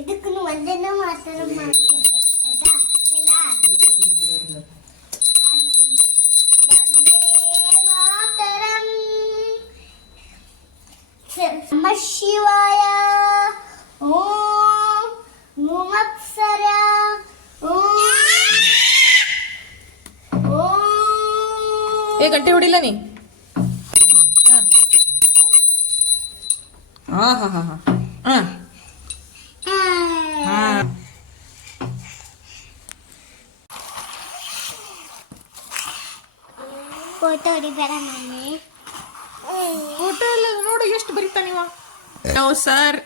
ಇದಕ್ಕೂ ಒಂದೇನೋ ಮಾತಾಡ ಮಾಡ್ತಿದ್ದೆ ಆಯ್ತಾ ಇಲ್ಲ ಮಾತರಂ ನಮಃ ಶಿವಾಯ ಓಂ ನಮಃ ಏ ಗಂಟೆ ಹೊಡಿಲ್ಲ ನೀ ಹಾ ಹಾ ಹಾ ಹಾ ಹಾ ಹಾ ಫೋಟೋ ಹೊಡಿಬೇಡ ಮಮ್ಮಿ ಫೋಟೋ ಎಲ್ಲ ನೋಡು ಎಷ್ಟು ಬರೀತಾ ನೀವ no sir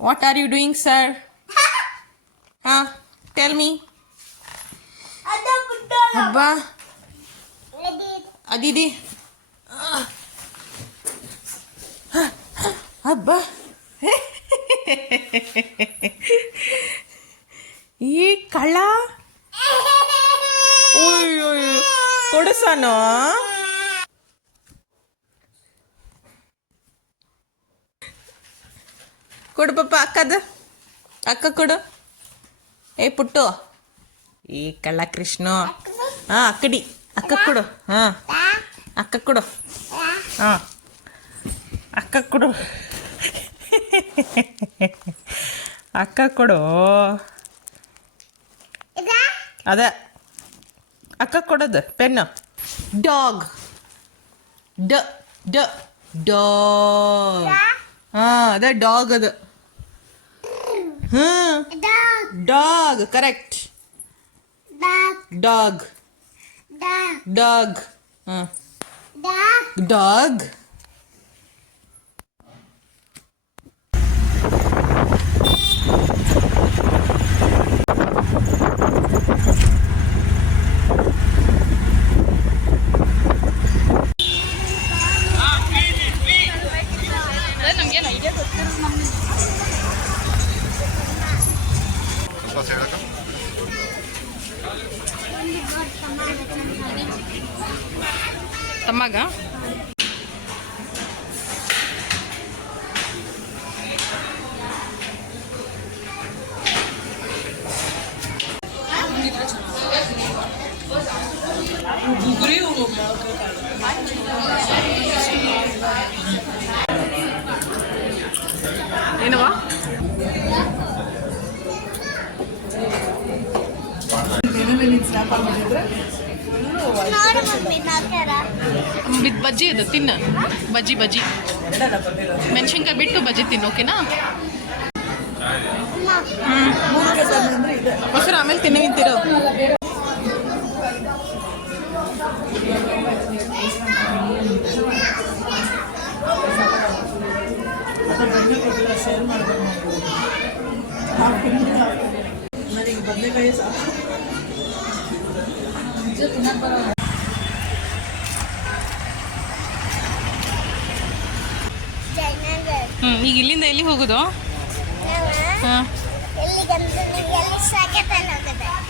what are you doing sir ಹಾ ಟೆಲ್ ಮೀ ಹಬ್ಬ ಅದಿದಿ ಹಬ್ಬ ಈ ಕಳ್ಳ ಕೊಡಸಾನೋ ಕೊಡು ಪಪ್ಪ ಅಕ್ಕ ಕೊಡು ಏ ಪುಟ್ಟು ಈ ಕಳ್ಳ ಕೃಷ್ಣ ಹಾ ಅಕ್ಕಡಿ ಅಕ್ಕ ಕೊಡು ಹಾ ಅಕ್ಕ ಕೊಡು ಹಾ ಅಕ್ಕ ಕೊಡು ಅಕ್ಕ ಕೊಡು ಅದ ಅಕ್ಕ ಕೊಡೋದು ಪೆನ್ನು ಡಾಗ್ ಡ ಡ ಡಾಗ್ ಹಾ ಅದ ಡಾಗ್ ಅದು ಡಾಗ್ ಕರೆಕ್ಟ್ ಡಾಗ್ ಡಾಗ್ ಹಾಂ ಡಾಗ್ ತಮ್ಮಗ ಏನವ ಬಜ್ಜಿ ಅದು ತಿನ್ನ ಬಜ್ಜಿ ಮೆಣಸಿನ್ಕಾಯಿ ಬಿಟ್ಟು ಬಜ್ಜಿ ತಿನ್ನು ಓಕೆನಾ ಮೊಸರು ಆಮೇಲೆ ತಿನ್ನವಿಂತಿರೋ ಬದನೆಕಾಯಿ ಸಾಕು ಈಗ ಇಲ್ಲಿಂದ ಎಲ್ಲಿ ಹೋಗುದು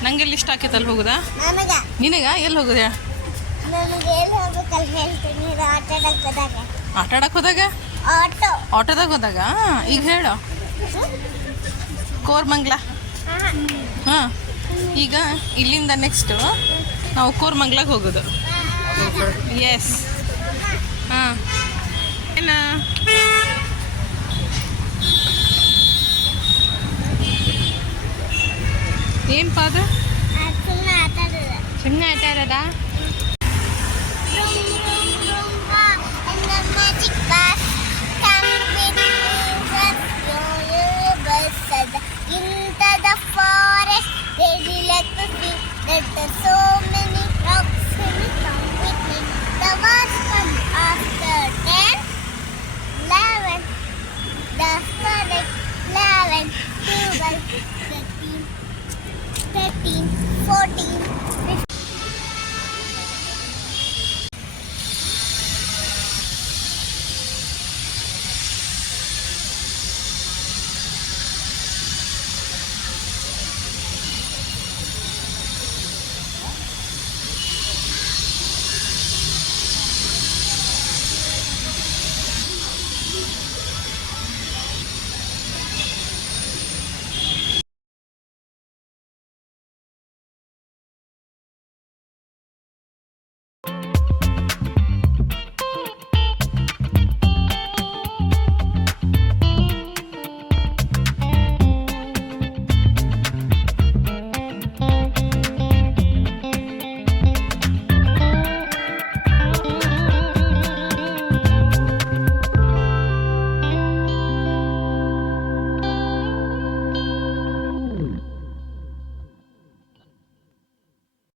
ನಂಗೆಲ್ಲಿ ಇಷ್ಟ ಆಕೈತೆ ಅಲ್ಲಿ ಹೋಗುದಾ ನಿನಗ ಎಲ್ಲಿ ಹೋಗುದ ಆಟ ಆಡಕ್ ಹೋದಾಗ ಆಟೋದಾಗ ಹೋದಾಗ ಈಗ ಹೇಳು ಕೋರ್ಮಂಗ್ಲ ಹಾಂ ಈಗ ಇಲ್ಲಿಂದ ನೆಕ್ಸ್ಟು ನಾವು ಕೋರ್ಮಂಗ್ಲಾಗ ಹೋಗೋದು ಎಸ್ ಹಾಂ ಏನ ಏನು ಪಾದ ಸುಮ್ಮನೆ ಆಟ ಆಡೋದಾ